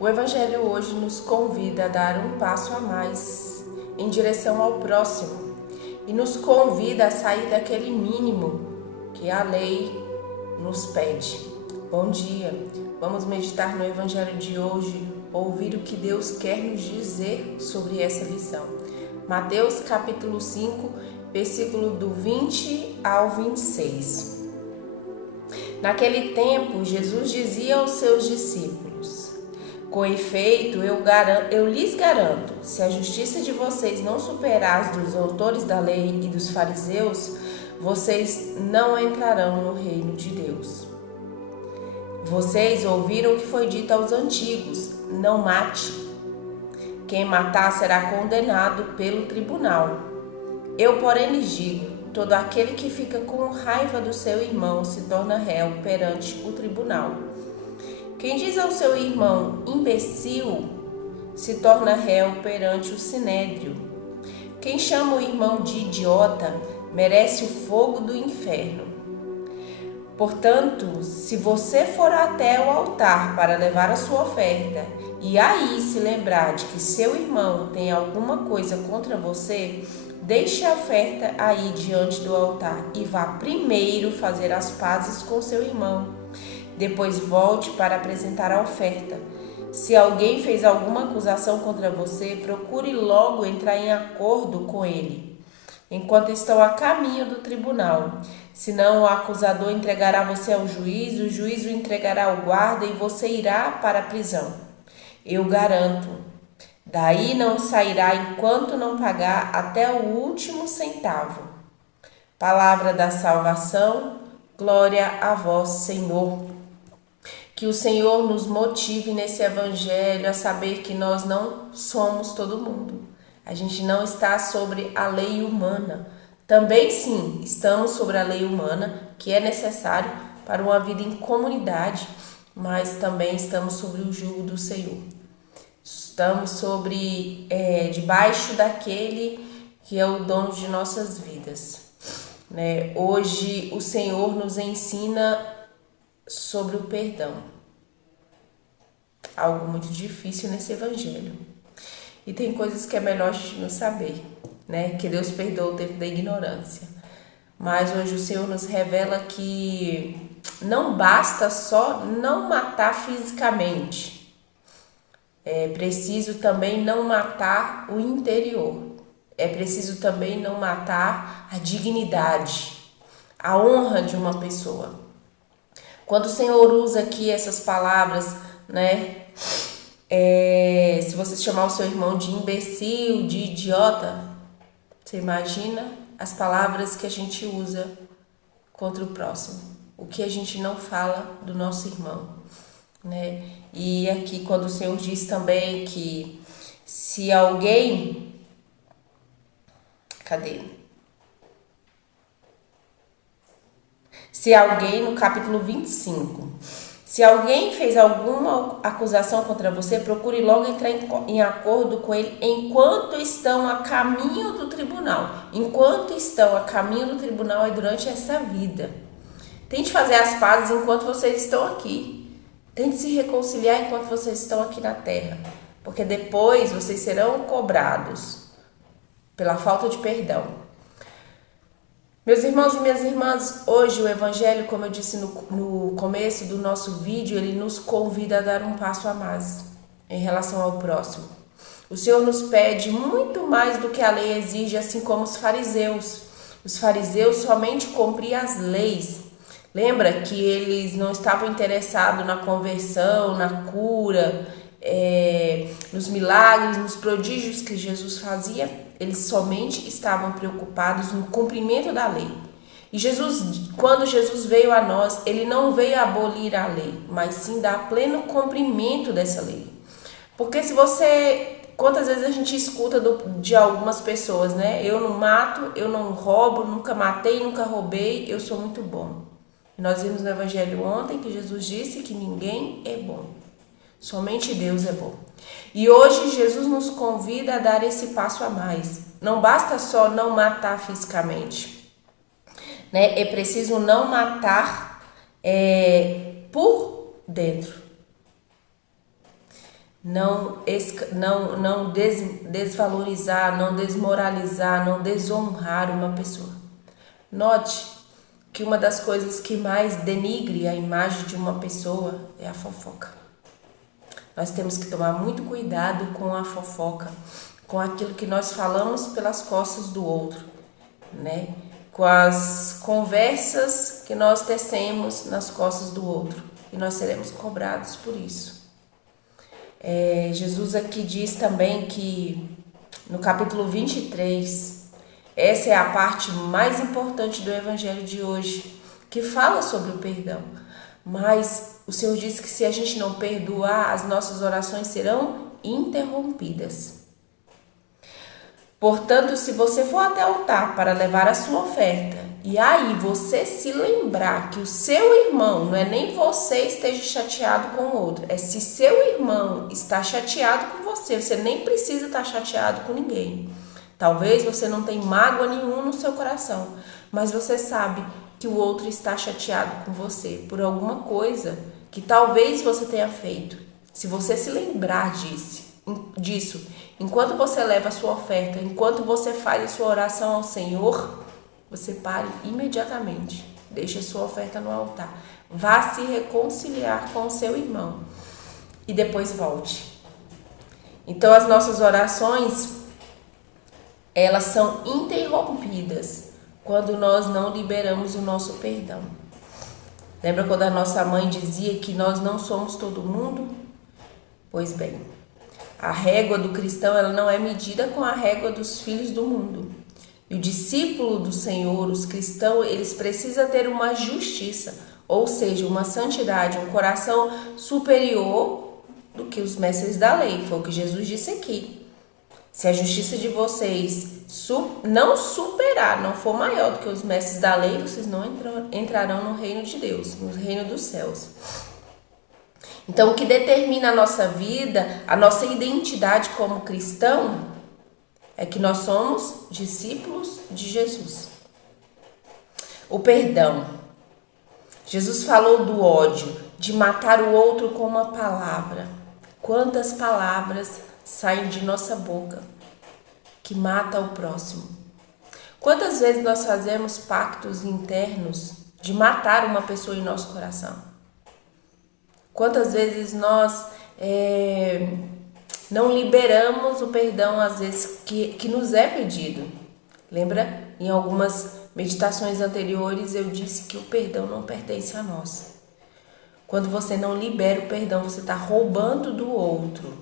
O Evangelho hoje nos convida a dar um passo a mais em direção ao próximo e nos convida a sair daquele mínimo que a lei nos pede. Bom dia, vamos meditar no Evangelho de hoje, ouvir o que Deus quer nos dizer sobre essa lição. Mateus capítulo 5, versículo do 20 ao 26. Naquele tempo, Jesus dizia aos seus discípulos: com efeito, eu lhes garanto, se a justiça de vocês não superar as dos autores da lei e dos fariseus, vocês não entrarão no reino de Deus. Vocês ouviram o que foi dito aos antigos: não mate. Quem matar será condenado pelo tribunal. Eu, porém, lhes digo: todo aquele que fica com raiva do seu irmão se torna réu perante o tribunal. Quem diz ao seu irmão imbecil se torna réu perante o sinédrio. Quem chama o irmão de idiota merece o fogo do inferno. Portanto, se você for até o altar para levar a sua oferta e aí se lembrar de que seu irmão tem alguma coisa contra você, deixe a oferta aí diante do altar e vá primeiro fazer as pazes com seu irmão. Depois volte para apresentar a oferta. Se alguém fez alguma acusação contra você, procure logo entrar em acordo com ele, enquanto estão a caminho do tribunal. Senão o acusador entregará você ao juiz, o juiz o entregará ao guarda e você irá para a prisão. Eu garanto, daí não sairá enquanto não pagar até o último centavo. Palavra da salvação, glória a vós, Senhor. Que o Senhor nos motive nesse evangelho a saber que nós não somos todo mundo. A gente não está sobre a lei humana. Também sim, estamos sobre a lei humana, que é necessário para uma vida em comunidade, mas também estamos sobre o jugo do Senhor. Estamos debaixo daquele que é o dono de nossas vidas. Hoje o Senhor nos ensina sobre o perdão. Algo muito difícil nesse evangelho. E tem coisas que é melhor a gente não saber, que Deus perdoa o tempo da ignorância. Mas hoje o Senhor nos revela que não basta só não matar fisicamente. É preciso também não matar o interior. É preciso também não matar a dignidade, a honra de uma pessoa. Quando o Senhor usa aqui essas palavras, se você chamar o seu irmão de imbecil, de idiota, você imagina as palavras que a gente usa contra o próximo, o que a gente não fala do nosso irmão, E aqui quando o Senhor diz também que se alguém... Se alguém, no capítulo 25, se alguém fez alguma acusação contra você, procure logo entrar em acordo com ele enquanto estão a caminho do tribunal. Enquanto estão a caminho do tribunal é durante essa vida. Tente fazer as pazes enquanto vocês estão aqui. Tente se reconciliar enquanto vocês estão aqui na terra. Porque depois vocês serão cobrados pela falta de perdão. Meus irmãos e minhas irmãs, hoje o Evangelho, como eu disse no começo do nosso vídeo, ele nos convida a dar um passo a mais em relação ao próximo. O Senhor nos pede muito mais do que a lei exige, assim como os fariseus. Os fariseus somente cumpriam as leis. Lembra que eles não estavam interessados na conversão, na cura, nos milagres, nos prodígios que Jesus fazia? Eles somente estavam preocupados no cumprimento da lei. E quando Jesus veio a nós, ele não veio abolir a lei, mas sim dar pleno cumprimento dessa lei. Porque quantas vezes a gente escuta de algumas pessoas, Eu não mato, eu não roubo, nunca matei, nunca roubei, eu sou muito bom. E nós vimos no Evangelho ontem que Jesus disse que ninguém é bom. Somente Deus é bom. E hoje Jesus nos convida a dar esse passo a mais. Não basta só não matar fisicamente. É preciso não matar por dentro. não desvalorizar, não desmoralizar, não desonrar uma pessoa. Note que uma das coisas que mais denigre a imagem de uma pessoa é a fofoca. Nós temos que tomar muito cuidado com a fofoca, com aquilo que nós falamos pelas costas do outro, né? Com as conversas que nós tecemos nas costas do outro, e nós seremos cobrados por isso. Jesus aqui diz também que no capítulo 23, essa é a parte mais importante do evangelho de hoje, que fala sobre o perdão. Mas o Senhor diz que se a gente não perdoar, as nossas orações serão interrompidas. Portanto, se você for até o altar para levar a sua oferta, e aí você se lembrar que o seu irmão, não é nem você esteja chateado com o outro, é se seu irmão está chateado com você, você nem precisa estar chateado com ninguém. Talvez você não tenha mágoa nenhuma no seu coração, mas você sabe que o outro está chateado com você por alguma coisa que talvez você tenha feito. Se você se lembrar disso, enquanto você leva a sua oferta, enquanto você faz a sua oração ao Senhor, você pare imediatamente, deixe a sua oferta no altar, vá se reconciliar com o seu irmão e depois volte. Então as nossas orações, elas são interrompidas quando nós não liberamos o nosso perdão. Lembra quando a nossa mãe dizia que nós não somos todo mundo? Pois bem, a régua do cristão, ela não é medida com a régua dos filhos do mundo. E o discípulo do Senhor, os cristãos, eles precisam ter uma justiça, ou seja, uma santidade, um coração superior do que os mestres da lei. Foi o que Jesus disse aqui. Se a justiça de vocês não superar, não for maior do que os mestres da lei, vocês não entrarão no reino de Deus, no reino dos céus. Então, o que determina a nossa vida, a nossa identidade como cristão, é que nós somos discípulos de Jesus. O perdão. Jesus falou do ódio, de matar o outro com uma palavra. Quantas palavras saem de nossa boca que mata o próximo? Quantas vezes nós fazemos pactos internos de matar uma pessoa em nosso coração? Quantas vezes nós não liberamos o perdão, às vezes, que nos é pedido? Lembra? Em algumas meditações anteriores eu disse que o perdão não pertence a nós. Quando você não libera o perdão, você está roubando do outro.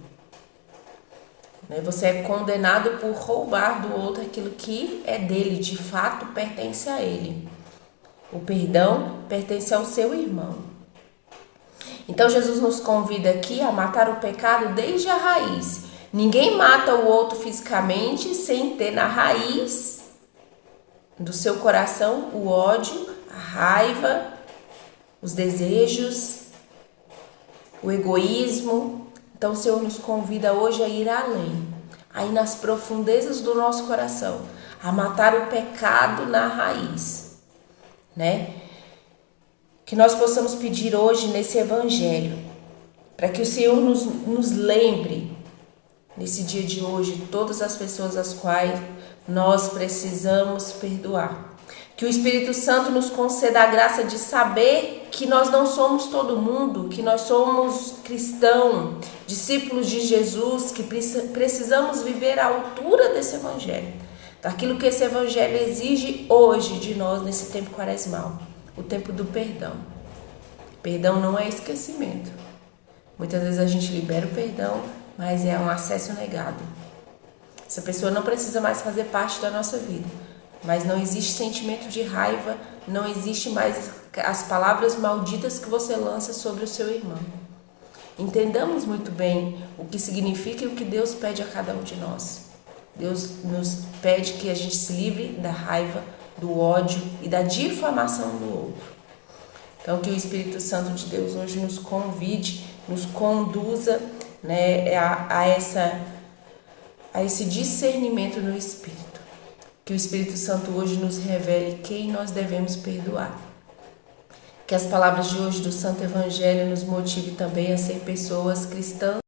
Você é condenado por roubar do outro aquilo que é dele, de fato pertence a ele. O perdão pertence ao seu irmão. Então Jesus nos convida aqui a matar o pecado desde a raiz. Ninguém mata o outro fisicamente sem ter na raiz do seu coração o ódio, a raiva, os desejos, o egoísmo. Então o Senhor nos convida hoje a ir além, a ir nas profundezas do nosso coração, a matar o pecado na raiz, né? Que nós possamos pedir hoje nesse evangelho, para que o Senhor nos lembre, nesse dia de hoje, todas as pessoas às quais nós precisamos perdoar. Que o Espírito Santo nos conceda a graça de saber que nós não somos todo mundo, que nós somos cristãos, discípulos de Jesus, que precisamos viver à altura desse evangelho, daquilo que esse evangelho exige hoje de nós nesse tempo quaresmal. O tempo do perdão. Perdão não é esquecimento. Muitas vezes a gente libera o perdão, mas é um acesso negado. Essa pessoa não precisa mais fazer parte da nossa vida, mas não existe sentimento de raiva, não existe mais as palavras malditas que você lança sobre o seu irmão. Entendamos muito bem o que significa e o que Deus pede a cada um de nós. Deus nos pede que a gente se livre da raiva, do ódio e da difamação do outro. Então, que o Espírito Santo de Deus hoje nos convide, nos conduza, né, a esse discernimento no Espírito. Que o Espírito Santo hoje nos revele quem nós devemos perdoar. Que as palavras de hoje do Santo Evangelho nos motive também a ser pessoas cristãs